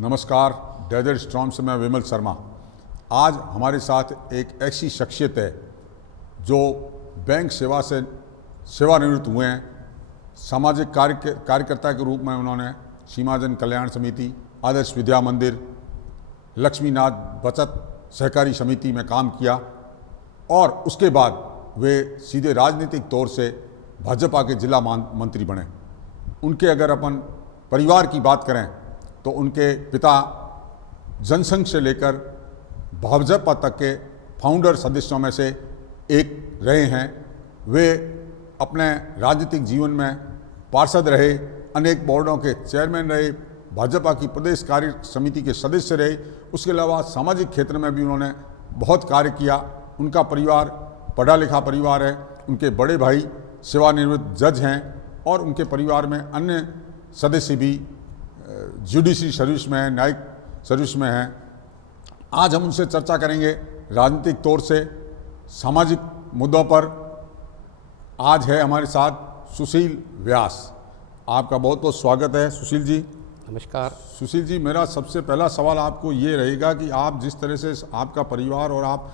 नमस्कार, desert storm से मैं विमल शर्मा। आज हमारे साथ एक ऐसी शख्सियत है जो बैंक सेवा से सेवानिवृत्त हुए हैं। सामाजिक कार्यकर्ता के रूप में उन्होंने सीमाजन कल्याण समिति, आदर्श विद्या मंदिर, लक्ष्मीनाथ बचत सहकारी समिति में काम किया और उसके बाद वे सीधे राजनीतिक तौर से भाजपा के जिला मंत्री बने। उनके अगर अपन परिवार की बात करें तो उनके पिता जनसंघ से लेकर भाजपा तक के फाउंडर सदस्यों में से एक रहे हैं। वे अपने राजनीतिक जीवन में पार्षद रहे, अनेक बोर्डों के चेयरमैन रहे, भाजपा की प्रदेश कार्य समिति के सदस्य रहे। उसके अलावा सामाजिक क्षेत्र में भी उन्होंने बहुत कार्य किया। उनका परिवार पढ़ा लिखा परिवार है। उनके बड़े भाई सेवानिवृत्त जज हैं और उनके परिवार में अन्य सदस्य भी जुडिशरी सर्विस में हैं, न्यायिक सर्विस में हैं। आज हम उनसे चर्चा करेंगे राजनीतिक तौर से, सामाजिक मुद्दों पर। आज है हमारे साथ सुशील व्यास। आपका बहुत बहुत स्वागत है सुशील जी। नमस्कार। सुशील जी, मेरा सबसे पहला सवाल आपको ये रहेगा कि आप जिस तरह से आपका परिवार और आप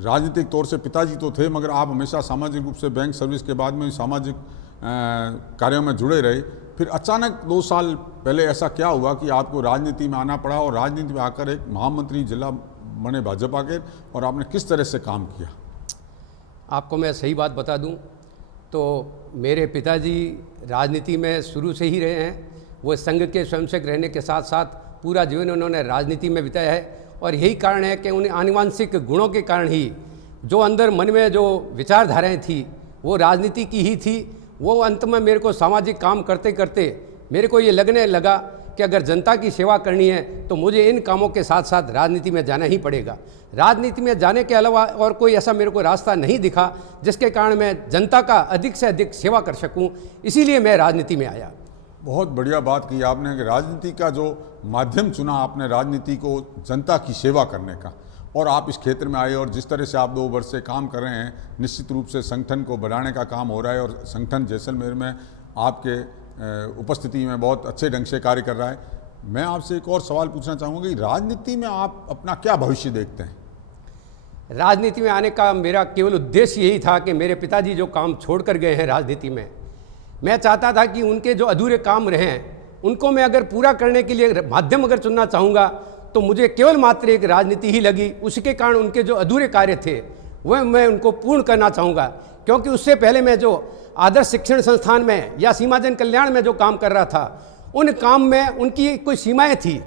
राजनीतिक तौर से पिताजी तो थे, मगर आप हमेशा सामाजिक रूप से बैंक सर्विस के बाद में सामाजिक कार्यों में जुड़े रहे। फिर अचानक 2 साल पहले ऐसा क्या हुआ कि आपको राजनीति में आना पड़ा और राजनीति में आकर एक महामंत्री जिला बने भाजपा के, और आपने किस तरह से काम किया? आपको मैं सही बात बता दूं तो मेरे पिताजी राजनीति में शुरू से ही रहे हैं। वो संघ के स्वयंसेवक रहने के साथ साथ पूरा जीवन उन्होंने राजनीति में बिताया है और यही कारण है कि उन्हें आनुवांशिक गुणों के कारण ही जो अंदर मन में जो विचारधाराएँ थी वो राजनीति की ही थी। वो अंत में मेरे को सामाजिक काम करते करते मेरे को ये लगने लगा कि अगर जनता की सेवा करनी है तो मुझे इन कामों के साथ साथ राजनीति में जाना ही पड़ेगा। राजनीति में जाने के अलावा और कोई ऐसा मेरे को रास्ता नहीं दिखा जिसके कारण मैं जनता का अधिक से अधिक सेवा कर सकूं, इसीलिए मैं राजनीति में आया। बहुत बढ़िया बात की आपने कि राजनीति का जो माध्यम चुना आपने, राजनीति को जनता की सेवा करने का, और आप इस क्षेत्र में आए और जिस तरह से आप 2 वर्ष से काम कर रहे हैं, निश्चित रूप से संगठन को बढ़ाने का काम हो रहा है और संगठन जैसलमेर में आपके उपस्थिति में बहुत अच्छे ढंग से कार्य कर रहा है। मैं आपसे एक और सवाल पूछना चाहूँगा कि राजनीति में आप अपना क्या भविष्य देखते हैं? राजनीति में आने का मेरा केवल उद्देश्य यही था कि मेरे पिताजी जो काम छोड़ कर गए हैं राजनीति में, मैं चाहता था कि उनके जो अधूरे काम रहे हैं उनको मैं अगर पूरा करने के लिए माध्यम अगर चुनना चाहूँगा तो मुझे केवल मात्र एक राजनीति ही लगी। उसके कारण उनके जो अधूरे कार्य थे वह मैं उनको पूर्ण करना चाहूँगा, क्योंकि उससे पहले मैं जो आदर्श शिक्षण संस्थान में या सीमाजन कल्याण में जो काम कर रहा था उन काम में उनकी कोई सीमाएं थी,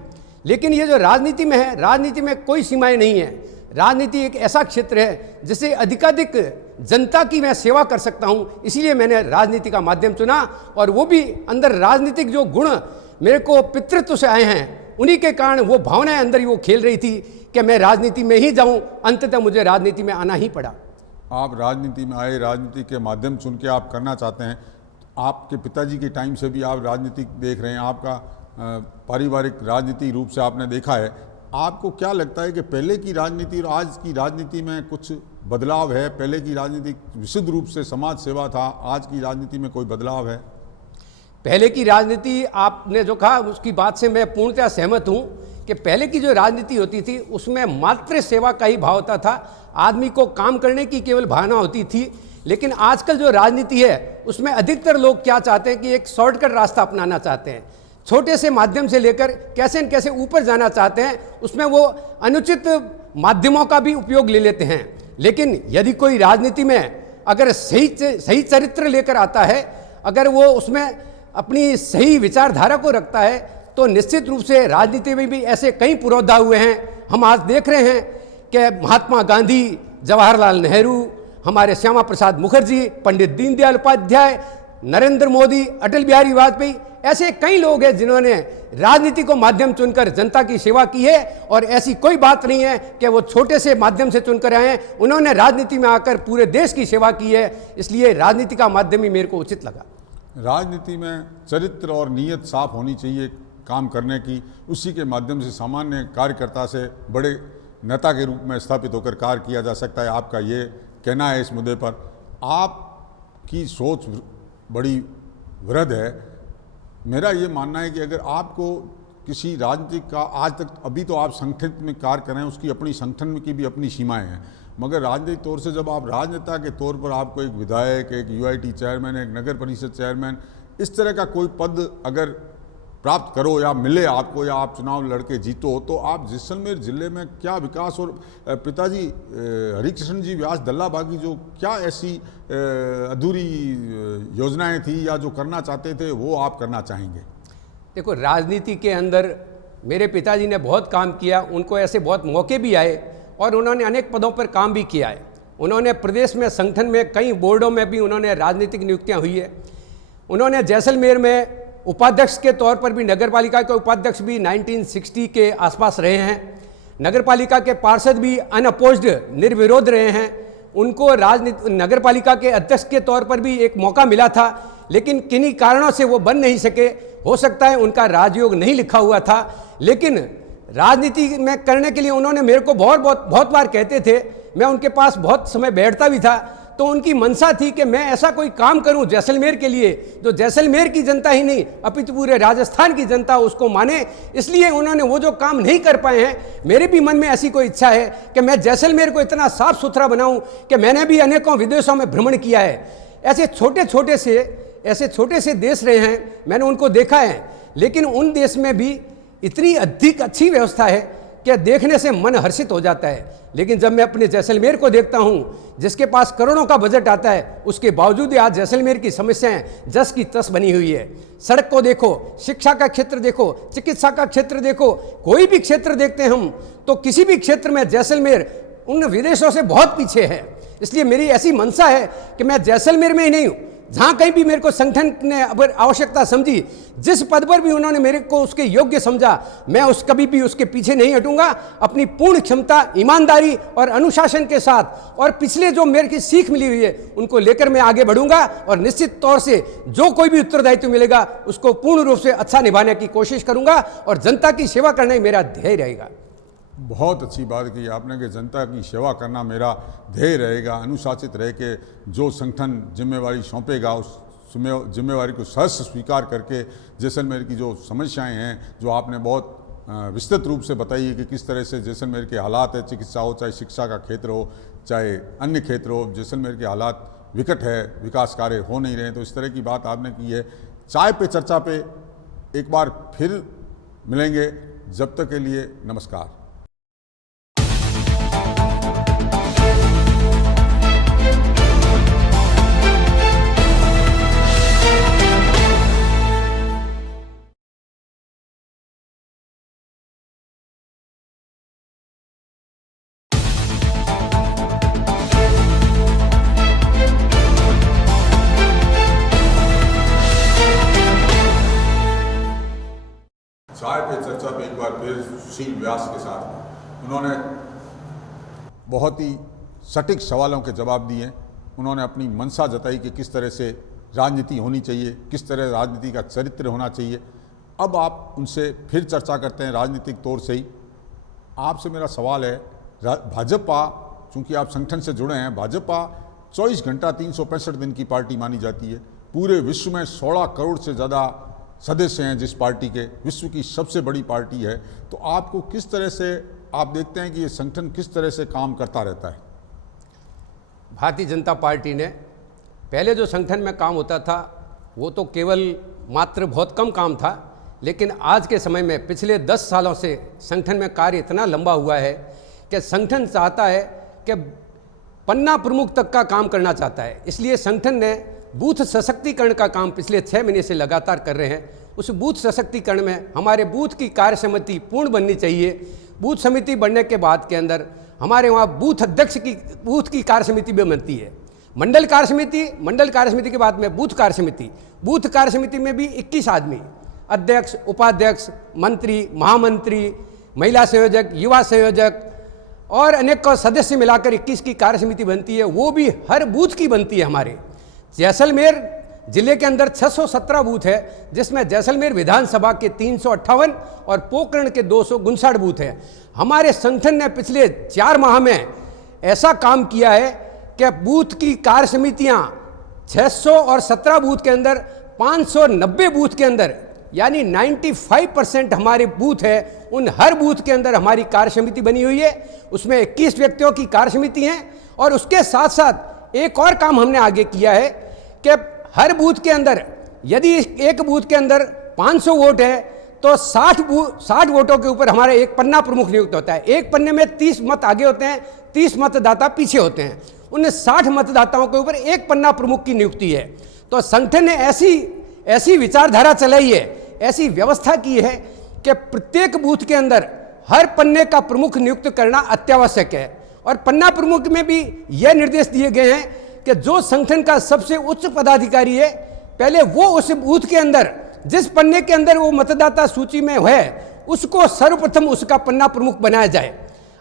लेकिन ये जो राजनीति में है, राजनीति में कोई सीमाएं नहीं है। राजनीति एक ऐसा क्षेत्र है जिससे अधिकाधिक जनता की मैं सेवा कर सकता हूँ, इसीलिए मैंने राजनीति का माध्यम चुना। और वो भी अंदर राजनीतिक जो गुण मेरे को पितृत्व से आए हैं उन्हीं के कारण वो भावनाएं अंदर ही वो खेल रही थी कि मैं राजनीति में ही जाऊं। अंततः मुझे राजनीति में आना ही पड़ा। आप राजनीति में आए, राजनीति के माध्यम चुन के आप करना चाहते हैं। आपके पिताजी के टाइम से भी आप राजनीति देख रहे हैं, आपका पारिवारिक राजनीति रूप से आपने देखा है। आपको क्या लगता है कि पहले की राजनीति और आज की राजनीति में कुछ बदलाव है? पहले की राजनीति विशुद्ध रूप से समाज सेवा था, आज की राजनीति में कोई बदलाव है? पहले की राजनीति आपने जो कहा उसकी बात से मैं पूर्णतः सहमत हूँ कि पहले की जो राजनीति होती थी उसमें मात्र सेवा का ही भाव होता था, आदमी को काम करने की केवल भावना होती थी। लेकिन आजकल जो राजनीति है उसमें अधिकतर लोग क्या चाहते हैं कि एक शॉर्टकट रास्ता अपनाना चाहते हैं, छोटे से माध्यम से लेकर कैसे न कैसे ऊपर जाना चाहते हैं। उसमें वो अनुचित माध्यमों का भी उपयोग ले लेते हैं। लेकिन यदि कोई राजनीति में अगर सही चरित्र लेकर आता है, अगर वो उसमें अपनी सही विचारधारा को रखता है तो निश्चित रूप से राजनीति में भी ऐसे कई पुरोधा हुए हैं। हम आज देख रहे हैं कि महात्मा गांधी, जवाहरलाल नेहरू, हमारे श्यामा प्रसाद मुखर्जी, पंडित दीनदयाल उपाध्याय, नरेंद्र मोदी, अटल बिहारी वाजपेयी, ऐसे कई लोग हैं जिन्होंने राजनीति को माध्यम चुनकर जनता की सेवा की है। और ऐसी कोई बात नहीं है कि वो छोटे से माध्यम से चुनकर आए हैं, उन्होंने राजनीति में आकर पूरे देश की सेवा की है। इसलिए राजनीति का माध्यम ही मेरे को उचित लगा। राजनीति में चरित्र और नीयत साफ होनी चाहिए काम करने की, उसी के माध्यम से सामान्य कार्यकर्ता से बड़े नेता के रूप में स्थापित होकर कार्य किया जा सकता है। आपका ये कहना है इस मुद्दे पर। आपकी सोच बड़ी वृहद है। मेरा ये मानना है कि अगर आपको किसी राजनीतिक का आज तक, अभी तो आप संगठन में कार्य कर रहे हैं, उसकी अपनी संगठन में की भी अपनी सीमाएं हैं, मगर राजनीतिक तौर से जब आप राजनेता के तौर पर आपको एक विधायक, एक यूआईटी चेयरमैन, एक नगर परिषद चेयरमैन, इस तरह का कोई पद अगर प्राप्त करो या मिले आपको, या आप चुनाव लड़के जीतो, तो आप जैसलमेर जिले में क्या विकास, और पिताजी हरिकृष्ण जी व्यास दल्लाबागी जो क्या ऐसी अधूरी योजनाएं थी या जो करना चाहते थे वो आप करना चाहेंगे? देखो, राजनीति के अंदर मेरे पिताजी ने बहुत काम किया, उनको ऐसे बहुत मौके भी आए और उन्होंने अनेक पदों पर काम भी किया है। उन्होंने प्रदेश में संगठन में कई बोर्डों में भी उन्होंने राजनीतिक नियुक्तियां हुई है। उन्होंने जैसलमेर में उपाध्यक्ष के तौर पर भी, नगर पालिका के उपाध्यक्ष भी 1960 के आसपास रहे हैं। नगर पालिका के पार्षद भी अनअपोज्ड, निर्विरोध रहे हैं। उनको नगर पालिका के अध्यक्ष के तौर पर भी एक मौका मिला था, लेकिन किन्हीं कारणों से वो बन नहीं सके। हो सकता है उनका राजयोग नहीं लिखा हुआ था, लेकिन राजनीति में करने के लिए उन्होंने मेरे को बहुत बार कहते थे। मैं उनके पास बहुत समय बैठता भी था, तो उनकी मंशा थी कि मैं ऐसा कोई काम करूं जैसलमेर के लिए जो जैसलमेर की जनता ही नहीं अपितु पूरे राजस्थान की जनता उसको माने। इसलिए उन्होंने वो जो काम नहीं कर पाए हैं, मेरे भी मन में ऐसी कोई इच्छा है कि मैं जैसलमेर को इतना साफ सुथरा बनाऊं कि मैंने भी अनेकों विदेशों में भ्रमण किया है। ऐसे छोटे से देश रहे हैं, मैंने उनको देखा है, लेकिन उन देश में भी इतनी अधिक अच्छी व्यवस्था है कि देखने से मन हर्षित हो जाता है। लेकिन जब मैं अपने जैसलमेर को देखता हूं, जिसके पास करोड़ों का बजट आता है, उसके बावजूद आज जैसलमेर की समस्याएं जस की तस बनी हुई है। सड़क को देखो, शिक्षा का क्षेत्र देखो, चिकित्सा का क्षेत्र देखो, कोई भी क्षेत्र देखते हैं हम, तो किसी भी क्षेत्र में जैसलमेर उन विदेशों से बहुत पीछे है। इसलिए मेरी ऐसी मंशा है कि मैं जैसलमेर में ही नहीं हूं, जहां कहीं भी मेरे को संगठन ने अगर आवश्यकता समझी, जिस पद पर भी उन्होंने मेरे को उसके योग्य समझा, मैं कभी भी उसके पीछे नहीं हटूंगा। अपनी पूर्ण क्षमता, ईमानदारी और अनुशासन के साथ, और पिछले जो मेरे की सीख मिली हुई है उनको लेकर मैं आगे बढ़ूंगा, और निश्चित तौर से जो कोई भी उत्तरदायित्व मिलेगा उसको पूर्ण रूप से अच्छा निभाने की कोशिश करूंगा, और जनता की सेवा करना ही मेरा ध्येय रहेगा। बहुत अच्छी बात की आपने कि जनता की सेवा करना मेरा ध्येय रहेगा। अनुशासित रह के जो संगठन जिम्मेवारी सौंपेगा उस जिम्मेवारी को सहर्ष स्वीकार करके जैसलमेर की जो समस्याएं हैं, जो आपने बहुत विस्तृत रूप से बताई है कि किस तरह से जैसलमेर के हालात है, चिकित्सा हो, चाहे शिक्षा का क्षेत्र हो, चाहे अन्य क्षेत्र हो, जैसलमेर के हालात विकट है, विकास कार्य हो नहीं रहे। तो इस तरह की बात आपने की है। चाय पे चर्चा पे एक बार फिर मिलेंगे, जब तक के लिए नमस्कार। चाय पे चर्चा पे एक बार फिर सुशील व्यास के साथ उन्होंने बहुत ही सटीक सवालों के जवाब दिए। उन्होंने अपनी मंशा जताई कि किस तरह से राजनीति होनी चाहिए, किस तरह राजनीति का चरित्र होना चाहिए। अब आप उनसे फिर चर्चा करते हैं राजनीतिक तौर से ही। आपसे मेरा सवाल है, भाजपा, चूँकि आप संगठन से जुड़े हैं, भाजपा 24 घंटा 365 दिन की पार्टी मानी जाती है। पूरे विश्व में 16 करोड़ से ज़्यादा सदस्य हैं जिस पार्टी के, विश्व की सबसे बड़ी पार्टी है। तो आपको किस तरह से आप देखते हैं कि ये संगठन किस तरह से काम करता रहता है? भारतीय जनता पार्टी ने पहले जो संगठन में काम होता था वो तो केवल मात्र बहुत कम काम था, लेकिन आज के समय में पिछले 10 सालों से संगठन में कार्य इतना लंबा हुआ है कि संगठन चाहता है कि पन्ना प्रमुख तक का काम करना चाहता है। इसलिए संगठन ने बूथ सशक्तिकरण का काम पिछले 6 महीने से लगातार कर रहे हैं। उस बूथ सशक्तिकरण में हमारे बूथ की कार्य समिति पूर्ण बननी चाहिए। बूथ समिति बनने के बाद के अंदर हमारे वहाँ बूथ अध्यक्ष की बूथ की कार्य समिति भी बनती है। मंडल कार्य समिति के बाद में बूथ कार्य समिति में भी 21 आदमी, अध्यक्ष, उपाध्यक्ष, मंत्री, महामंत्री, महिला संयोजक, युवा संयोजक और अनेक सदस्य मिलाकर 21 की कार्य समिति बनती है। वो भी हर बूथ की बनती है। हमारे जैसलमेर जिले के अंदर 617 बूथ है, जिसमें जैसलमेर विधानसभा के 358 और पोकरण के 259 बूथ हैं। हमारे संगठन ने पिछले 4 माह में ऐसा काम किया है कि बूथ की कार्य समितियां 617 बूथ के अंदर 590 बूथ के अंदर यानी 95% हमारे बूथ है, उन हर बूथ के अंदर हमारी कार्य समिति बनी हुई है। उसमें 21 व्यक्तियों की कार्य समिति है। और उसके साथ साथ एक और काम हमने आगे किया है कि हर बूथ के अंदर यदि एक बूथ के अंदर 500 वोट है तो 60 वोटों के ऊपर हमारा एक पन्ना प्रमुख नियुक्त होता है। एक पन्ने में 30 मत आगे होते हैं, 30 मतदाता पीछे होते हैं। उन 60 मतदाताओं के ऊपर एक पन्ना प्रमुख की नियुक्ति है। तो संगठन ने ऐसी विचारधारा चलाई है, ऐसी व्यवस्था की है कि प्रत्येक बूथ के अंदर हर पन्ने का प्रमुख नियुक्त करना अत्यावश्यक है। और पन्ना प्रमुख में भी यह निर्देश दिए गए हैं कि जो संगठन का सबसे उच्च पदाधिकारी है, पहले वो उस बूथ के अंदर जिस पन्ने के अंदर वो मतदाता सूची में है उसको सर्वप्रथम उसका पन्ना प्रमुख बनाया जाए।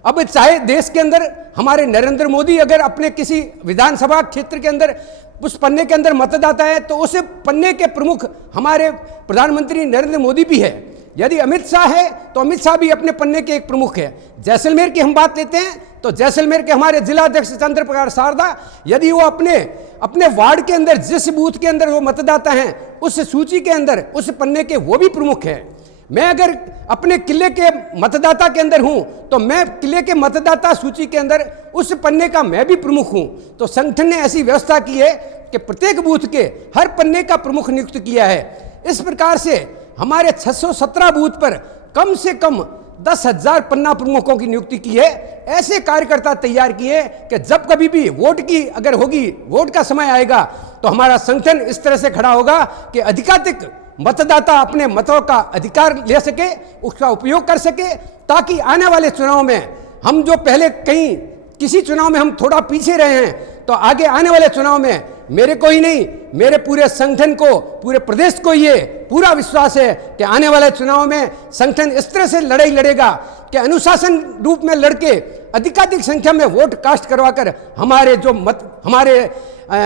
अब चाहे देश के अंदर हमारे नरेंद्र मोदी अगर अपने किसी विधानसभा क्षेत्र के अंदर उस पन्ने के अंदर मतदाता है तो उस पन्ने के प्रमुख हमारे प्रधानमंत्री नरेंद्र मोदी भी है। यदि अमित शाह है तो अमित शाह भी अपने पन्ने के एक प्रमुख है। जैसलमेर की हम बात लेते हैं तो जैसलमेर के हमारे जिला अध्यक्ष चंद्र प्रकाश शारदा, यदि वो अपने वार्ड के अंदर जिस बूथ के अंदर वो मतदाता हैं उस सूची के अंदर उस पन्ने के वो भी प्रमुख है। मैं अगर अपने किले के मतदाता के अंदर हूं तो मैं किले के मतदाता सूची के अंदर उस पन्ने का मैं भी प्रमुख हूं। तो संगठन ने ऐसी व्यवस्था की है कि प्रत्येक बूथ के हर पन्ने का प्रमुख नियुक्त किया है। इस प्रकार से हमारे 617 बूथ पर कम से कम 10,000 पन्ना प्रमुखों की नियुक्ति की है। ऐसे कार्यकर्ता तैयार किए कि जब कभी भी वोट की अगर होगी, वोट का समय आएगा तो हमारा संगठन इस तरह से खड़ा होगा कि अधिकाधिक मतदाता अपने मतों का अधिकार ले सके, उसका उपयोग कर सके, ताकि आने वाले चुनाव में हम जो पहले कहीं किसी चुनाव में हम थोड़ा पीछे रहे हैं तो आगे आने वाले चुनाव में मेरे को ही नहीं, मेरे पूरे संगठन को, पूरे प्रदेश को ये पूरा विश्वास है कि आने वाले चुनाव में संगठन इस तरह से लड़ाई लड़ेगा कि अनुशासन रूप में लड़के अधिकाधिक संख्या में वोट कास्ट करवाकर हमारे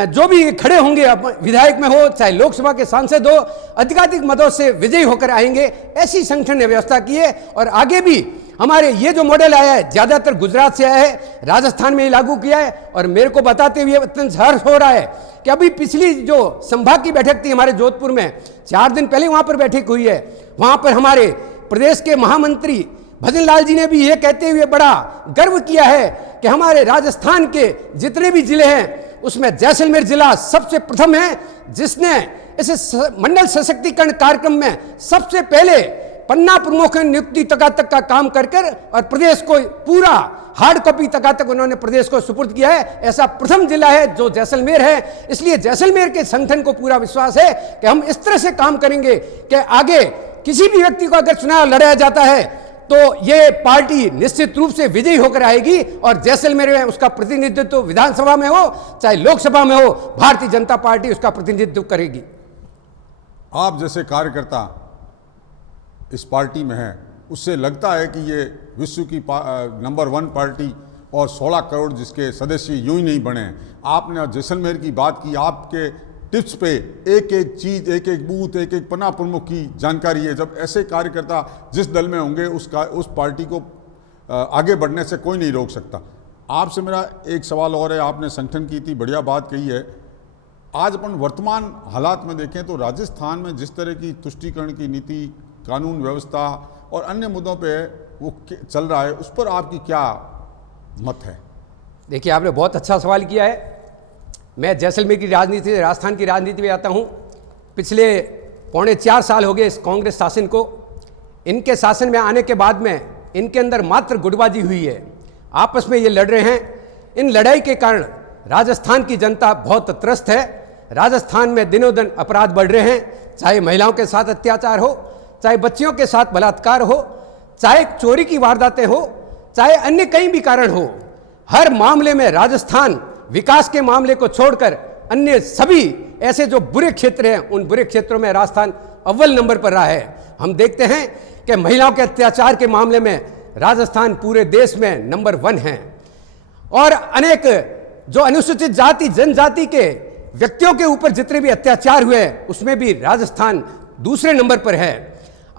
जो भी खड़े होंगे विधायक में हो चाहे लोकसभा के सांसद हो, अधिकाधिक मतों से विजयी होकर आएंगे। ऐसी संगठन ने व्यवस्था की है। और आगे भी हमारे ये जो मॉडल आया है ज्यादातर गुजरात से आया है, राजस्थान में ही लागू किया है। और मेरे को बताते हुए अत्यंत हर्ष हो रहा है कि अभी पिछली जो संभाग की बैठक थी हमारे जोधपुर में, 4 दिन पहले वहां पर बैठक हुई है। वहां पर हमारे प्रदेश के महामंत्री भजन लाल जी ने भी ये कहते हुए बड़ा गर्व किया है कि हमारे राजस्थान के जितने भी जिले हैं उसमें जैसलमेर जिला सबसे प्रथम है जिसने इस मंडल सशक्तिकरण कार्यक्रम में सबसे पहले पन्ना प्रमुख नियुक्ति तक का काम कर और प्रदेश को पूरा हार्ड कॉपी तक उन्होंने प्रदेश को सुपुर्द किया है। ऐसा प्रथम जिला है जो जैसलमेर है। इसलिए जैसलमेर के संगठन को पूरा विश्वास है कि हम इस तरह से काम करेंगे कि आगे किसी भी व्यक्ति को अगर चुनाव लड़ाया जाता है तो ये पार्टी निश्चित रूप से विजयी होकर आएगी और जैसलमेर में उसका प्रतिनिधित्व विधानसभा में हो चाहे लोकसभा में हो, भारतीय जनता पार्टी उसका प्रतिनिधित्व करेगी। आप जैसे कार्यकर्ता इस पार्टी में हैं, उससे लगता है कि ये विश्व की नंबर 1 पार्टी और 16 करोड़ जिसके सदस्य यूं ही नहीं बने। आपने जैसलमेर की बात की, आपके टिप्स पे एक एक चीज़, एक एक बूथ, एक एक पन्ना प्रमुख की जानकारी है। जब ऐसे कार्यकर्ता जिस दल में होंगे उस पार्टी को आगे बढ़ने से कोई नहीं रोक सकता। आपसे मेरा एक सवाल और है, आपने संगठन की इतनी बढ़िया बात कही है। आज अपन वर्तमान हालात में देखें तो राजस्थान में जिस तरह की तुष्टीकरण की नीति, कानून व्यवस्था और अन्य मुद्दों पे वो चल रहा है, उस पर आपकी क्या मत है? देखिए, आपने बहुत अच्छा सवाल किया है। मैं जैसलमेर की राजनीति, राजस्थान की राजनीति में आता हूँ। पिछले 4.25 साल हो गए इस कांग्रेस शासन को। इनके शासन में आने के बाद में इनके अंदर मात्र गुटबाजी हुई है, आपस में ये लड़ रहे हैं। इन लड़ाई के कारण राजस्थान की जनता बहुत त्रस्त है। राजस्थान में दिनों दिन अपराध बढ़ रहे हैं, चाहे महिलाओं के साथ अत्याचार हो, चाहे बच्चियों के साथ बलात्कार हो, चाहे चोरी की वारदातें हो, चाहे अन्य कई भी कारण हो। हर मामले में राजस्थान विकास के मामले को छोड़कर अन्य सभी ऐसे जो बुरे क्षेत्र हैं उन बुरे क्षेत्रों में राजस्थान अव्वल नंबर पर रहा है। हम देखते हैं कि महिलाओं के अत्याचार के मामले में राजस्थान पूरे देश में नंबर 1 है और अनेक जो अनुसूचित जाति जनजाति के व्यक्तियों के ऊपर जितने भी अत्याचार हुए उसमें भी राजस्थान दूसरे नंबर पर है।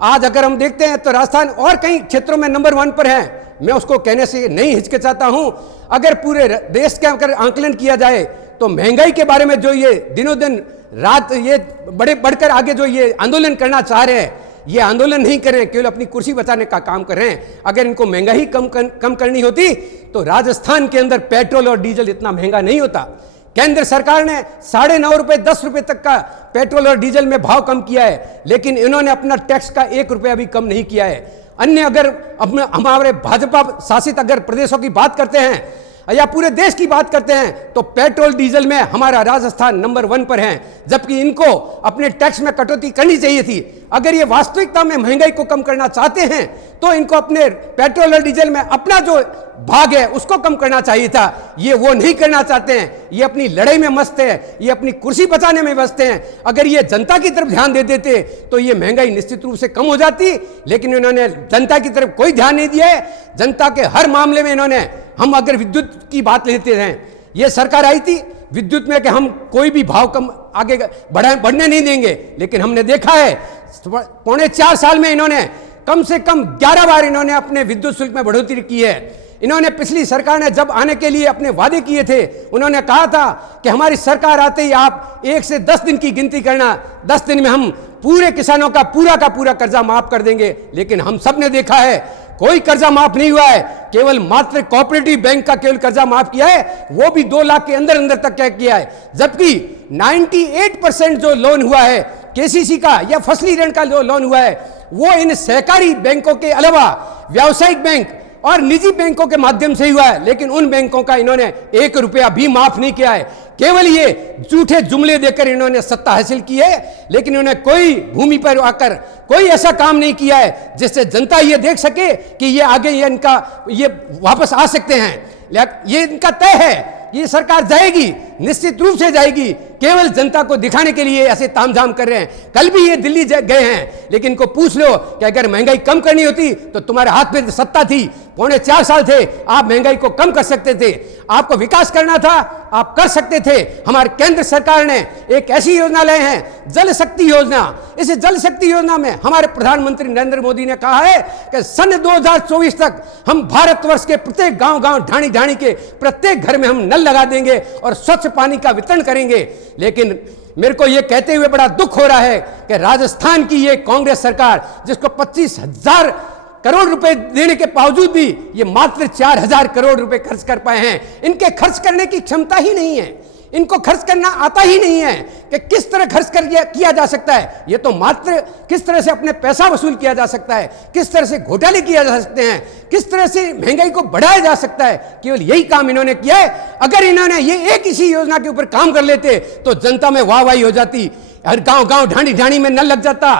आज अगर हम देखते हैं तो राजस्थान और कई क्षेत्रों में नंबर 1 पर है। मैं उसको कहने से नहीं हिचकिचाता हूं। अगर पूरे देश का अगर आंकलन किया जाए तो महंगाई के बारे में जो ये दिनों दिन रात ये बड़े बढ़कर आगे जो ये आंदोलन करना चाह रहे हैं, ये आंदोलन नहीं कर रहे हैं, केवल अपनी कुर्सी बचाने का काम कर रहे हैं। अगर इनको महंगाई कम करनी होती तो राजस्थान के अंदर पेट्रोल और डीजल इतना महंगा नहीं होता। केंद्र सरकार ने 9.5 रुपए 10 रुपए तक का पेट्रोल और डीजल में भाव कम किया है, लेकिन इन्होंने अपना टैक्स का 1 रुपया भी कम नहीं किया है। अन्य अगर हमारे भाजपा शासित अगर प्रदेशों की बात करते हैं या पूरे देश की बात करते हैं तो पेट्रोल डीजल में हमारा राजस्थान नंबर 1 पर है, जबकि इनको अपने टैक्स में कटौती करनी चाहिए थी। अगर ये वास्तविकता में महंगाई को कम करना चाहते हैं तो इनको अपने पेट्रोल और डीजल में अपना जो भाग है उसको कम करना चाहिए था। ये वो नहीं करना चाहते हैं, ये अपनी लड़ाई में मस्त है, ये अपनी कुर्सी बचाने में मस्त हैं। अगर ये जनता की तरफ ध्यान दे देते तो ये महंगाई निश्चित रूप से कम हो जाती, लेकिन इन्होंने जनता की तरफ कोई ध्यान नहीं दिया है। जनता के हर मामले में इन्होंने, हम अगर विद्युत की बात लेते हैं, ये सरकार आई थी विद्युत में कि हम कोई भी भाव कम आगे बढ़ने नहीं देंगे, लेकिन हमने देखा है 4.25 साल में इन्होंने कम से कम 11 बार इन्होंने अपने विद्युत शुल्क में बढ़ोतरी की है। इन्होंने पिछली सरकार ने जब आने के लिए अपने वादे किए थे, उन्होंने कहा था कि हमारी सरकार आते ही आप 1 से 10 दिन की गिनती करना, 10 दिन में हम पूरे किसानों का पूरा कर्जा माफ कर देंगे। लेकिन हम सब ने देखा है कोई कर्जा माफ नहीं हुआ है, केवल मात्र कोऑपरेटिव बैंक का केवल कर्जा माफ किया है, वो भी 2 लाख के अंदर तक क्या किया है। जबकि 98% जो लोन हुआ है केसीसी का या फसली ऋण का जो लोन हुआ है वो इन सहकारी बैंकों के अलावा व्यावसायिक बैंक और निजी बैंकों के माध्यम से हुआ है, लेकिन उन बैंकों का इन्होंने 1 रुपया भी माफ नहीं किया है। केवल ये झूठे जुमले देकर इन्होंने सत्ता हासिल की है, लेकिन इन्होंने कोई भूमि पर आकर कोई ऐसा काम नहीं किया है जिससे जनता ये देख सके कि ये आगे ये वापस आ सकते हैं। ये इनका तय है, ये सरकार जाएगी, निश्चित रूप से जाएगी, केवल जनता को दिखाने के लिए ऐसे तामझाम कर रहे हैं। कल भी ये दिल्ली गए हैं, लेकिन इनको पूछ लो कि अगर महंगाई कम करनी होती तो तुम्हारे हाथ में सत्ता थी, 4.25 साल थे, आप महंगाई को कम कर सकते थे, आपको विकास करना था, आप कर सकते थे। हमारे केंद्र सरकार ने एक ऐसी योजना लाए हैं, जल शक्ति योजना। इस जल शक्ति योजना में हमारे प्रधानमंत्री नरेंद्र मोदी ने कहा है कि सन 2024 तक हम भारतवर्ष के प्रत्येक गांव ढाणी ढाणी के प्रत्येक घर में हम नल लगा देंगे और स्वच्छ पानी का वितरण करेंगे। लेकिन मेरे को यह कहते हुए बड़ा दुख हो रहा है कि राजस्थान की ये कांग्रेस सरकार, जिसको 25,000 करोड़ रुपए देने के बावजूद भी ये मात्र 4,000 करोड़ रुपए खर्च कर पाए हैं। इनके खर्च करने की क्षमता ही नहीं है, इनको खर्च करना आता ही नहीं है कि किस तरह खर्च किया जा सकता है। ये तो मात्र किस तरह से अपने पैसा वसूल किया जा सकता है, किस तरह से घोटाले किए जा सकते हैं, किस तरह से महंगाई को बढ़ाया जा सकता है, केवल यही काम इन्होंने किया है। अगर इन्होंने ये एक इसी योजना के ऊपर काम कर लेते तो जनता में वाहवाही हो जाती, हर गांव ढाणी ढाणी में नल लग जाता,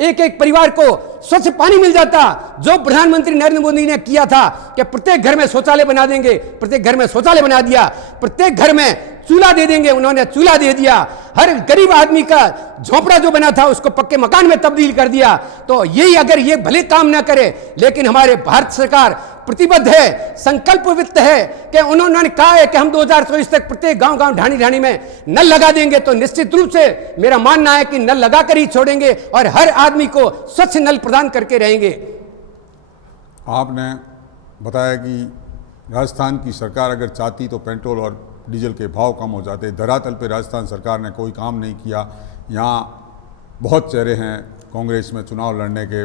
एक परिवार को स्वच्छ पानी मिल जाता। जो प्रधानमंत्री नरेंद्र मोदी ने किया था कि प्रत्येक घर में शौचालय बना देंगे, प्रत्येक घर में शौचालय बना दिया, प्रत्येक घर में चूल्हा दे देंगे, उन्होंने चूल्हा दे दिया। हर गरीब आदमी का झोपड़ा जो बना था उसको पक्के मकान में तब्दील कर दिया। तो यही अगर ये भले काम ना करे, लेकिन हमारे भारत सरकार प्रतिबद्ध है, संकल्पवित है कि उन्होंने कहा है कि हम 2024 तक प्रत्येक गांव ढाणी ढाणी में नल लगा देंगे। तो निश्चित रूप से मेरा मानना है कि नल लगाकर ही छोड़ेंगे और हर आदमी को स्वच्छ नल प्रदान करके रहेंगे। आपने बताया कि राजस्थान की सरकार अगर चाहती तो पेट्रोल और डीजल के भाव कम हो जाते। धरातल पे राजस्थान सरकार ने कोई काम नहीं किया। यहाँ बहुत चेहरे हैं कांग्रेस में चुनाव लड़ने के,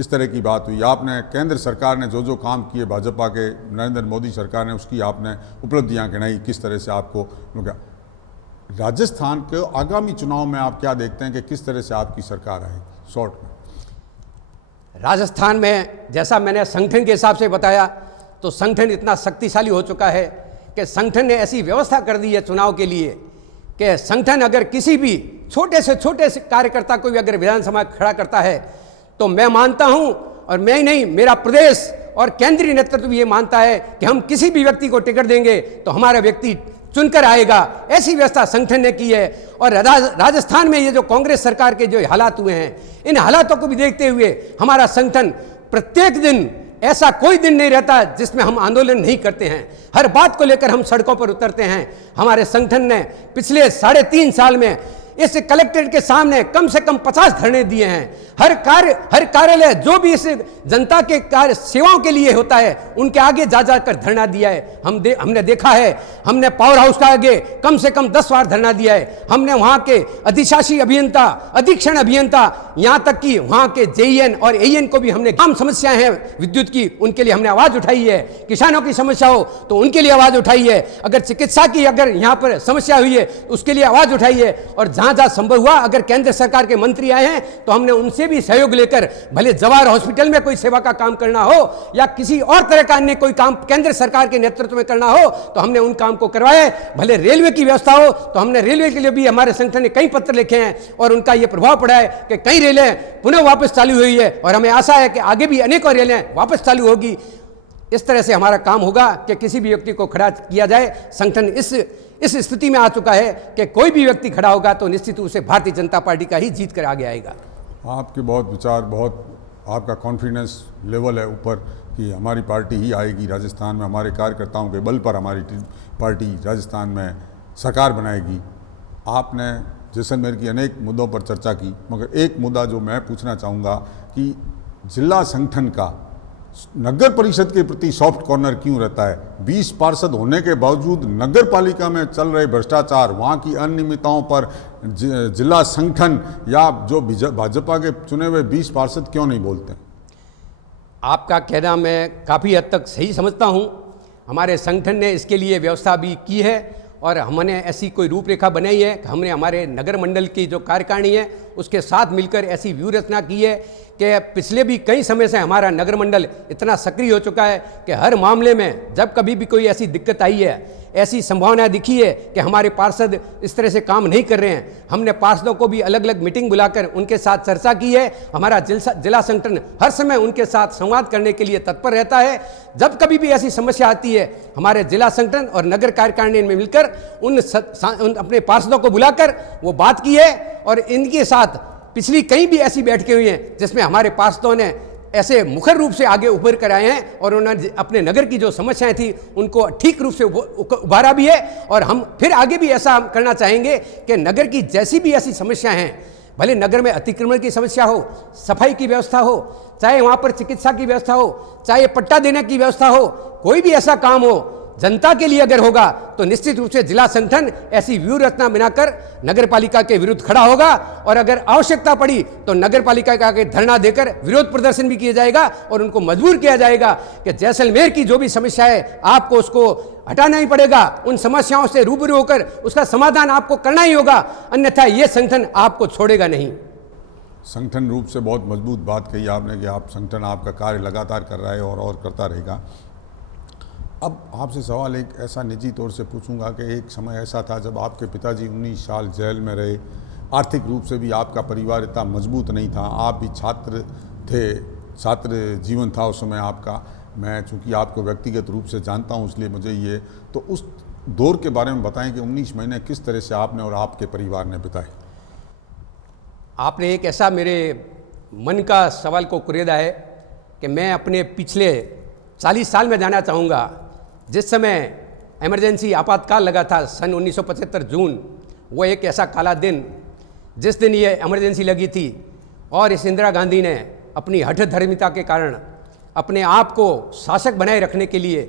इस तरह की बात हुई। आपने केंद्र सरकार ने जो काम किए भाजपा के नरेंद्र मोदी सरकार ने, उसकी आपने उपलब्धियाँ गिनाई, किस तरह से आपको राजस्थान के आगामी चुनाव में आप क्या देखते हैं कि किस तरह से आपकी सरकार आएगी शॉर्ट में? राजस्थान में जैसा मैंने संगठन के हिसाब से बताया तो संगठन इतना शक्तिशाली हो चुका है कि संगठन ने ऐसी व्यवस्था कर दी है चुनाव के लिए कि संगठन अगर किसी भी छोटे से कार्यकर्ता को भी अगर विधानसभा खड़ा करता है तो मैं मानता हूं, और मैं ही नहीं, मेरा प्रदेश और केंद्रीय नेतृत्व भी ये मानता है कि हम किसी भी व्यक्ति को टिकट देंगे तो हमारा व्यक्ति चुनकर आएगा। ऐसी व्यवस्था संगठन ने की है। और राजस्थान में ये जो कांग्रेस सरकार के जो हालात हुए हैं, इन हालातों को भी देखते हुए हमारा संगठन प्रत्येक दिन, ऐसा कोई दिन नहीं रहता जिसमें हम आंदोलन नहीं करते हैं। हर बात को लेकर हम सड़कों पर उतरते हैं। हमारे संगठन ने पिछले 3.5 साल में इस कलेक्ट्रेट के सामने कम से कम 50 धरने दिए हैं। हर कार्यालय जो भी इस जनता के कार्य सेवाओं के लिए होता है उनके आगे जा जाकर धरना दिया है। हमने देखा है, हमने पावर हाउस का आगे कम से कम 10 बार धरना दिया है। हमने वहां के अधिशासी अभियंता, अधीक्षण अभियंता, यहां तक कि वहां के जेईएन और एईएन को भी हमने आम समस्याएं हैं विद्युत की, उनके लिए हमने आवाज उठाई है। किसानों की समस्या हो तो उनके लिए आवाज उठाई है। अगर चिकित्सा की अगर यहां पर समस्या हुई है उसके लिए आवाज उठाई है। और जहां जहां संभव हुआ, अगर केंद्र सरकार के मंत्री आए हैं तो हमने उनसे भी सहयोग लेकर, भले जवाहर हॉस्पिटल में कोई सेवा का काम करना हो या किसी और तरह का अन्य कोई काम केंद्र सरकार के नेतृत्व में करना हो तो हमने उन काम को करवाए। भले रेलवे की व्यवस्था हो तो हमने रेलवे के लिए भी हमारे संगठन ने कई पत्र लिखे हैं और उनका यह प्रभाव पड़ा है कि कई रेलें पुनः वापस चालू हुई है और हमें आशा है कि आगे भी अनेकों रेलें वापस चालू होगी। इस तरह से हमारा काम होगा कि किसी भी व्यक्ति को खड़ा किया जाए। संगठन इस स्थिति में आ चुका है कि कोई भी व्यक्ति खड़ा होगा तो निश्चित रूप से भारतीय जनता पार्टी का ही जीत कर आगे आएगा। आपके बहुत विचार, बहुत आपका कॉन्फिडेंस लेवल है ऊपर कि हमारी पार्टी ही आएगी राजस्थान में, हमारे कार्यकर्ताओं के बल पर हमारी पार्टी राजस्थान में सरकार बनाएगी। आपने जैसलमेर की अनेक मुद्दों पर चर्चा की, मगर एक मुद्दा जो मैं पूछना चाहूँगा कि जिला संगठन का नगर परिषद के प्रति सॉफ्ट कॉर्नर क्यों रहता है? 20 पार्षद होने के बावजूद नगर पालिका में चल रहे भ्रष्टाचार, वहाँ की अनियमितताओं पर जिला संगठन या जो भाजपा के चुने हुए 20 पार्षद क्यों नहीं बोलते? आपका कहना मैं काफ़ी हद तक सही समझता हूँ। हमारे संगठन ने इसके लिए व्यवस्था भी की है और हमने ऐसी कोई रूपरेखा बनाई है कि हमने हमारे नगर मंडल की जो कार्यकारिणी है उसके साथ मिलकर ऐसी व्यूह रचना की है कि पिछले भी कई समय से हमारा नगर मंडल इतना सक्रिय हो चुका है कि हर मामले में जब कभी भी कोई ऐसी दिक्कत आई है, ऐसी संभावना दिखी है कि हमारे पार्षद इस तरह से काम नहीं कर रहे हैं, हमने पार्षदों को भी अलग अलग मीटिंग बुलाकर उनके साथ चर्चा की है। हमारा जिला संगठन हर समय उनके साथ संवाद करने के लिए तत्पर रहता है। जब कभी भी ऐसी समस्या आती है, हमारे जिला संगठन और नगर कार्यकारिणी में मिलकर उन अपने पार्षदों को बुलाकर वो बात की है और इनके साथ पिछली कई भी ऐसी बैठकें हुई हैं जिसमें हमारे पार्षदों ने ऐसे मुखर रूप से आगे उभर कर आए हैं और उन्होंने अपने नगर की जो समस्याएं थी उनको ठीक रूप से उभारा भी है। और हम फिर आगे भी ऐसा करना चाहेंगे कि नगर की जैसी भी ऐसी समस्याएं हैं, भले नगर में अतिक्रमण की समस्या हो, सफाई की व्यवस्था हो, चाहे वहाँ पर चिकित्सा की व्यवस्था हो, चाहे पट्टा देने की व्यवस्था हो, कोई भी ऐसा काम हो जनता के लिए अगर होगा तो निश्चित रूप से जिला संगठन ऐसी व्यूह रचना बनाकर नगर पालिका के विरुद्ध खड़ा होगा और अगर आवश्यकता पड़ी तो नगर पालिका का आगे धरना देकर विरोध प्रदर्शन भी किया जाएगा और उनको मजबूर किया जाएगा कि जैसलमेर की जो भी समस्या है आपको उसको हटाना ही पड़ेगा। उन समस्याओं से रूबरू होकर उसका समाधान आपको करना ही होगा, अन्यथा ये संगठन आपको छोड़ेगा नहीं। संगठन रूप से बहुत मजबूत बात कही आपने कि आप संगठन आपका कार्य लगातार कर रहा है और करता रहेगा। अब आपसे सवाल एक ऐसा निजी तौर से पूछूंगा कि एक समय ऐसा था जब आपके पिताजी 19 साल जेल में रहे, आर्थिक रूप से भी आपका परिवार इतना मजबूत नहीं था, आप भी छात्र थे, छात्र जीवन था उस समय आपका। मैं चूँकि आपको व्यक्तिगत रूप से जानता हूँ इसलिए मुझे ये तो उस दौर के बारे में बताएं कि 19 महीने किस तरह से आपने और आपके परिवार ने बिताए। आपने एक ऐसा मेरे मन का सवाल को कुरेदा है कि मैं अपने पिछले 40 साल में जाना चाहूँगा। जिस समय इमरजेंसी आपातकाल लगा था सन 1975 जून, वो एक ऐसा काला दिन जिस दिन ये इमरजेंसी लगी थी और इस इंदिरा गांधी ने अपनी हठधर्मिता के कारण अपने आप को शासक बनाए रखने के लिए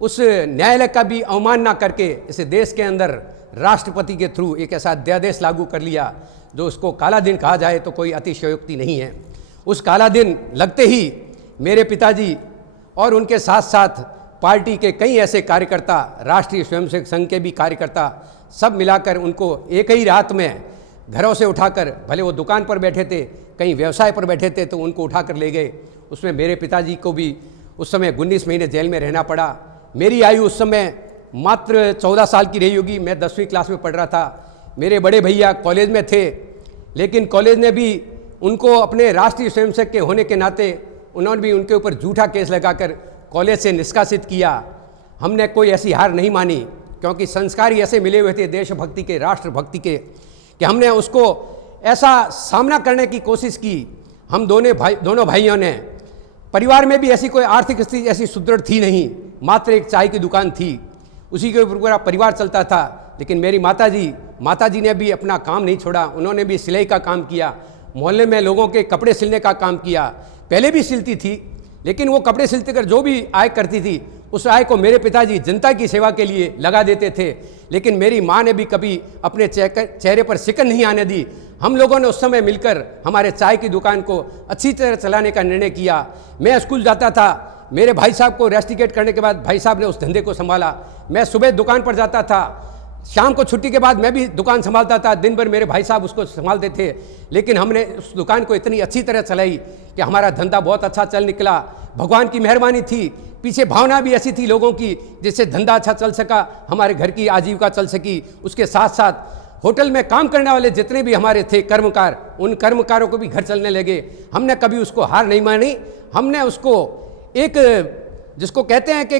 उस न्यायालय का भी अवमानना करके इस देश के अंदर राष्ट्रपति के थ्रू एक ऐसा अध्यादेश लागू कर लिया जो उसको काला दिन कहा जाए तो कोई अतिशयोक्ति नहीं है। उस काला दिन लगते ही मेरे पिताजी और उनके साथ साथ पार्टी के कई ऐसे कार्यकर्ता, राष्ट्रीय स्वयंसेवक संघ के भी कार्यकर्ता, सब मिलाकर उनको एक ही रात में घरों से उठाकर, भले वो दुकान पर बैठे थे, कहीं व्यवसाय पर बैठे थे, तो उनको उठाकर ले गए। उसमें मेरे पिताजी को भी उस समय 19 महीने जेल में रहना पड़ा। मेरी आयु उस समय मात्र 14 साल की रही होगी, मैं 10वीं क्लास में पढ़ रहा था। मेरे बड़े भैया कॉलेज में थे, लेकिन कॉलेज ने भी उनको अपने राष्ट्रीय स्वयंसेवक के होने के नाते उन्होंने भी उनके ऊपर झूठा केस लगाकर कॉलेज से निष्कासित किया। हमने कोई ऐसी हार नहीं मानी क्योंकि संस्कार ही ऐसे मिले हुए थे देशभक्ति के, राष्ट्रभक्ति के, कि हमने उसको ऐसा सामना करने की कोशिश की। हम दोनों भाइयों ने, परिवार में भी ऐसी कोई आर्थिक स्थिति ऐसी सुदृढ़ थी नहीं, मात्र एक चाय की दुकान थी। उसी के ऊपर पूरा परिवार चलता था। लेकिन मेरी माताजी ने भी अपना काम नहीं छोड़ा, उन्होंने भी सिलाई का काम किया, मोहल्ले में लोगों के कपड़े सिलने का काम किया। पहले भी सिलती थी, लेकिन वो कपड़े सिलते कर जो भी आय करती थी उस आय को मेरे पिताजी जनता की सेवा के लिए लगा देते थे। लेकिन मेरी माँ ने भी कभी अपने चेहरे पर सिकन नहीं आने दी। हम लोगों ने उस समय मिलकर हमारे चाय की दुकान को अच्छी तरह चलाने का निर्णय किया। मैं स्कूल जाता था, मेरे भाई साहब को रेस्टिकेट करने के बाद भाई साहब ने उस धंधे को संभाला। मैं सुबह दुकान पर जाता था, शाम को छुट्टी के बाद मैं भी दुकान संभालता था, दिन भर मेरे भाई साहब उसको संभालते थे। लेकिन हमने उस दुकान को इतनी अच्छी तरह चलाई कि हमारा धंधा बहुत अच्छा चल निकला। भगवान की मेहरबानी थी, पीछे भावना भी ऐसी थी लोगों की जिससे धंधा अच्छा चल सका, हमारे घर की आजीविका चल सकी। उसके साथ साथ होटल में काम करने वाले जितने भी हमारे थे कर्मकार, उन कर्मकारों को भी घर चलने लगे। हमने कभी उसको हार नहीं मानी। हमने उसको एक जिसको कहते हैं कि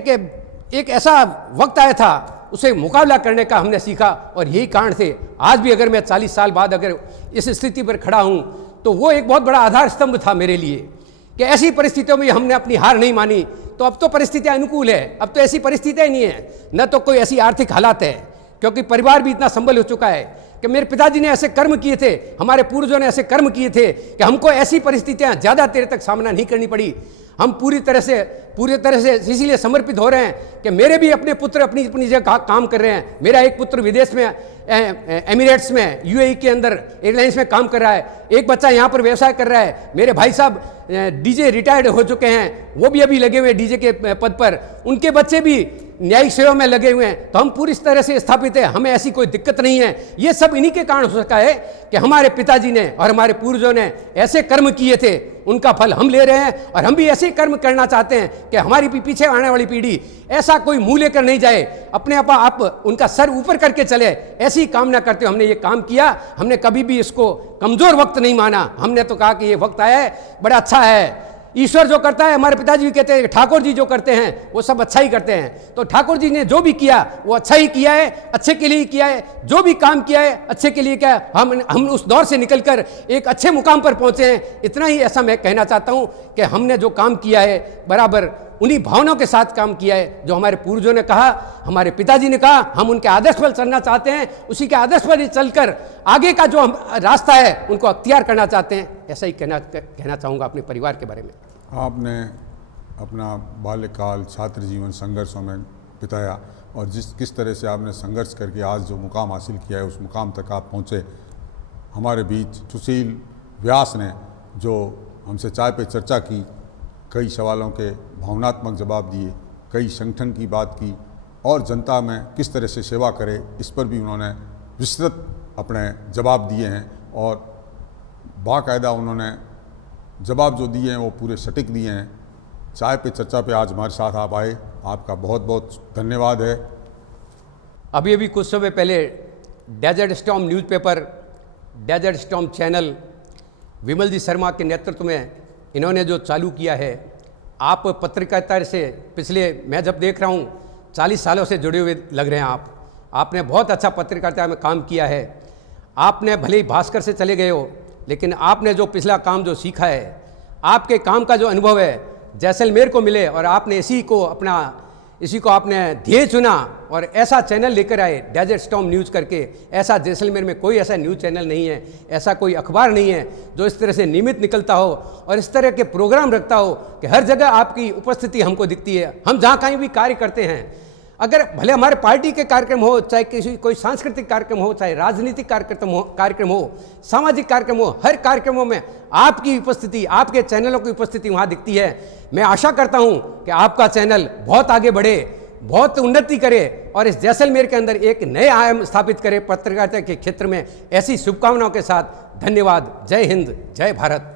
एक ऐसा वक्त आया था उसे मुकाबला करने का हमने सीखा, और यही कारण थे आज भी अगर मैं 40 साल बाद अगर इस स्थिति पर खड़ा हूँ तो वो एक बहुत बड़ा आधार स्तंभ था मेरे लिए कि ऐसी परिस्थितियों में हमने अपनी हार नहीं मानी। तो अब तो परिस्थितियाँ अनुकूल है, अब तो ऐसी परिस्थितियाँ नहीं है, न तो कोई ऐसी आर्थिक हालात है, क्योंकि परिवार भी इतना संबल हो चुका है कि मेरे पिताजी ने ऐसे कर्म किए थे, हमारे पूर्वजों ने ऐसे कर्म किए थे कि हमको ऐसी परिस्थितियाँ ज़्यादा देर तक सामना नहीं करनी पड़ी। हम पूरी तरह से इसीलिए समर्पित हो रहे हैं कि मेरे भी अपने पुत्र अपनी अपनी जगह काम कर रहे हैं। मेरा एक पुत्र विदेश में एमिरेट्स में यूएई के अंदर एयरलाइंस में काम कर रहा है, एक बच्चा यहाँ पर व्यवसाय कर रहा है। मेरे भाई साहब डीजे रिटायर्ड हो चुके हैं, वो भी अभी लगे हुए हैं डीजे के पद पर, उनके बच्चे भी न्यायिक सेवा में लगे हुए हैं। तो हम पूरी तरह से स्थापित है, हमें ऐसी कोई दिक्कत नहीं है। ये सब इन्हीं के कारण हो सका है कि हमारे पिताजी ने और हमारे पूर्वजों ने ऐसे कर्म किए थे, उनका फल हम ले रहे हैं। और हम भी ऐसे कर्म करना चाहते हैं कि हमारी पीछे आने वाली पीढ़ी ऐसा कोई मुंह लेकर नहीं जाए, अपने आप उनका सर ऊपर करके चले, ऐसी कामना करते हो हमने ये काम किया। हमने कभी भी इसको कमजोर वक्त नहीं माना। हमने तो कहा कि ये वक्त आया है, बड़ा अच्छा है। ईश्वर जो करता है, हमारे पिताजी भी कहते हैं ठाकुर जी जो करते हैं वो सब अच्छा ही करते हैं। तो ठाकुर जी ने जो भी किया वो अच्छा ही किया है, अच्छे के लिए ही किया है। जो भी काम किया है अच्छे के लिए किया है। हम उस दौर से निकलकर एक अच्छे मुकाम पर पहुंचे हैं। इतना ही ऐसा मैं कहना चाहता हूं कि हमने जो काम किया है बराबर उन्हीं भावनाओं के साथ काम किया है जो हमारे पूर्वजों ने कहा, हमारे पिताजी ने कहा। हम उनके आदर्श पर चलना चाहते हैं, उसी के आदर्श पर ही चलकर आगे का जो रास्ता है उनको अख्तियार करना चाहते हैं। ऐसा ही कहना चाहूँगा अपने परिवार के बारे में। आपने अपना बाल्यकाल छात्र जीवन संघर्षों में बिताया, और किस तरह से आपने संघर्ष करके आज जो मुकाम हासिल किया है उस मुकाम तक आप पहुँचे। हमारे बीच सुशील व्यास ने जो हमसे चाय पे चर्चा की, कई सवालों के भावनात्मक जवाब दिए, कई संगठन की बात की, और जनता में किस तरह से सेवा करे इस पर भी उन्होंने विस्तृत अपने जवाब दिए हैं। और बाकायदा उन्होंने जवाब जो दिए हैं वो पूरे सटीक दिए हैं। चाय पे चर्चा पे आज हमारे साथ आप आए, आपका बहुत बहुत धन्यवाद है। अभी कुछ समय पहले desert storm newspaper, desert storm channel Vimal ji Sharma के नेतृत्व में इन्होंने जो चालू किया है, आप पत्रकारिता से पिछले मैं जब देख रहा हूँ 40 सालों से जुड़े हुए लग रहे हैं। आपने बहुत अच्छा पत्रकारिता में काम किया है। आपने भले ही भास्कर से चले गए हो, लेकिन आपने जो पिछला काम जो सीखा है, आपके काम का जो अनुभव है जैसलमेर को मिले, और आपने इसी को आपने ध्येय चुना और ऐसा चैनल लेकर आए डेजर्ट स्टॉर्म न्यूज़ करके। ऐसा जैसलमेर में कोई ऐसा न्यूज़ चैनल नहीं है, ऐसा कोई अखबार नहीं है जो इस तरह से नियमित निकलता हो और इस तरह के प्रोग्राम रखता हो कि हर जगह आपकी उपस्थिति हमको दिखती है। हम जहाँ कहीं भी कार्य करते हैं, अगर भले हमारे पार्टी के कार्यक्रम हो, चाहे कोई सांस्कृतिक कार्यक्रम हो, चाहे राजनीतिक कार्यक्रम हो, सामाजिक कार्यक्रम हो, हर कार्यक्रमों में आपकी उपस्थिति, आपके चैनलों की उपस्थिति वहाँ दिखती है। मैं आशा करता हूँ कि आपका चैनल बहुत आगे बढ़े, बहुत उन्नति करे और इस जैसलमेर के अंदर एक नए आयाम स्थापित करे पत्रकारिता के क्षेत्र में। ऐसी शुभकामनाओं के साथ धन्यवाद। जय हिंद, जय भारत।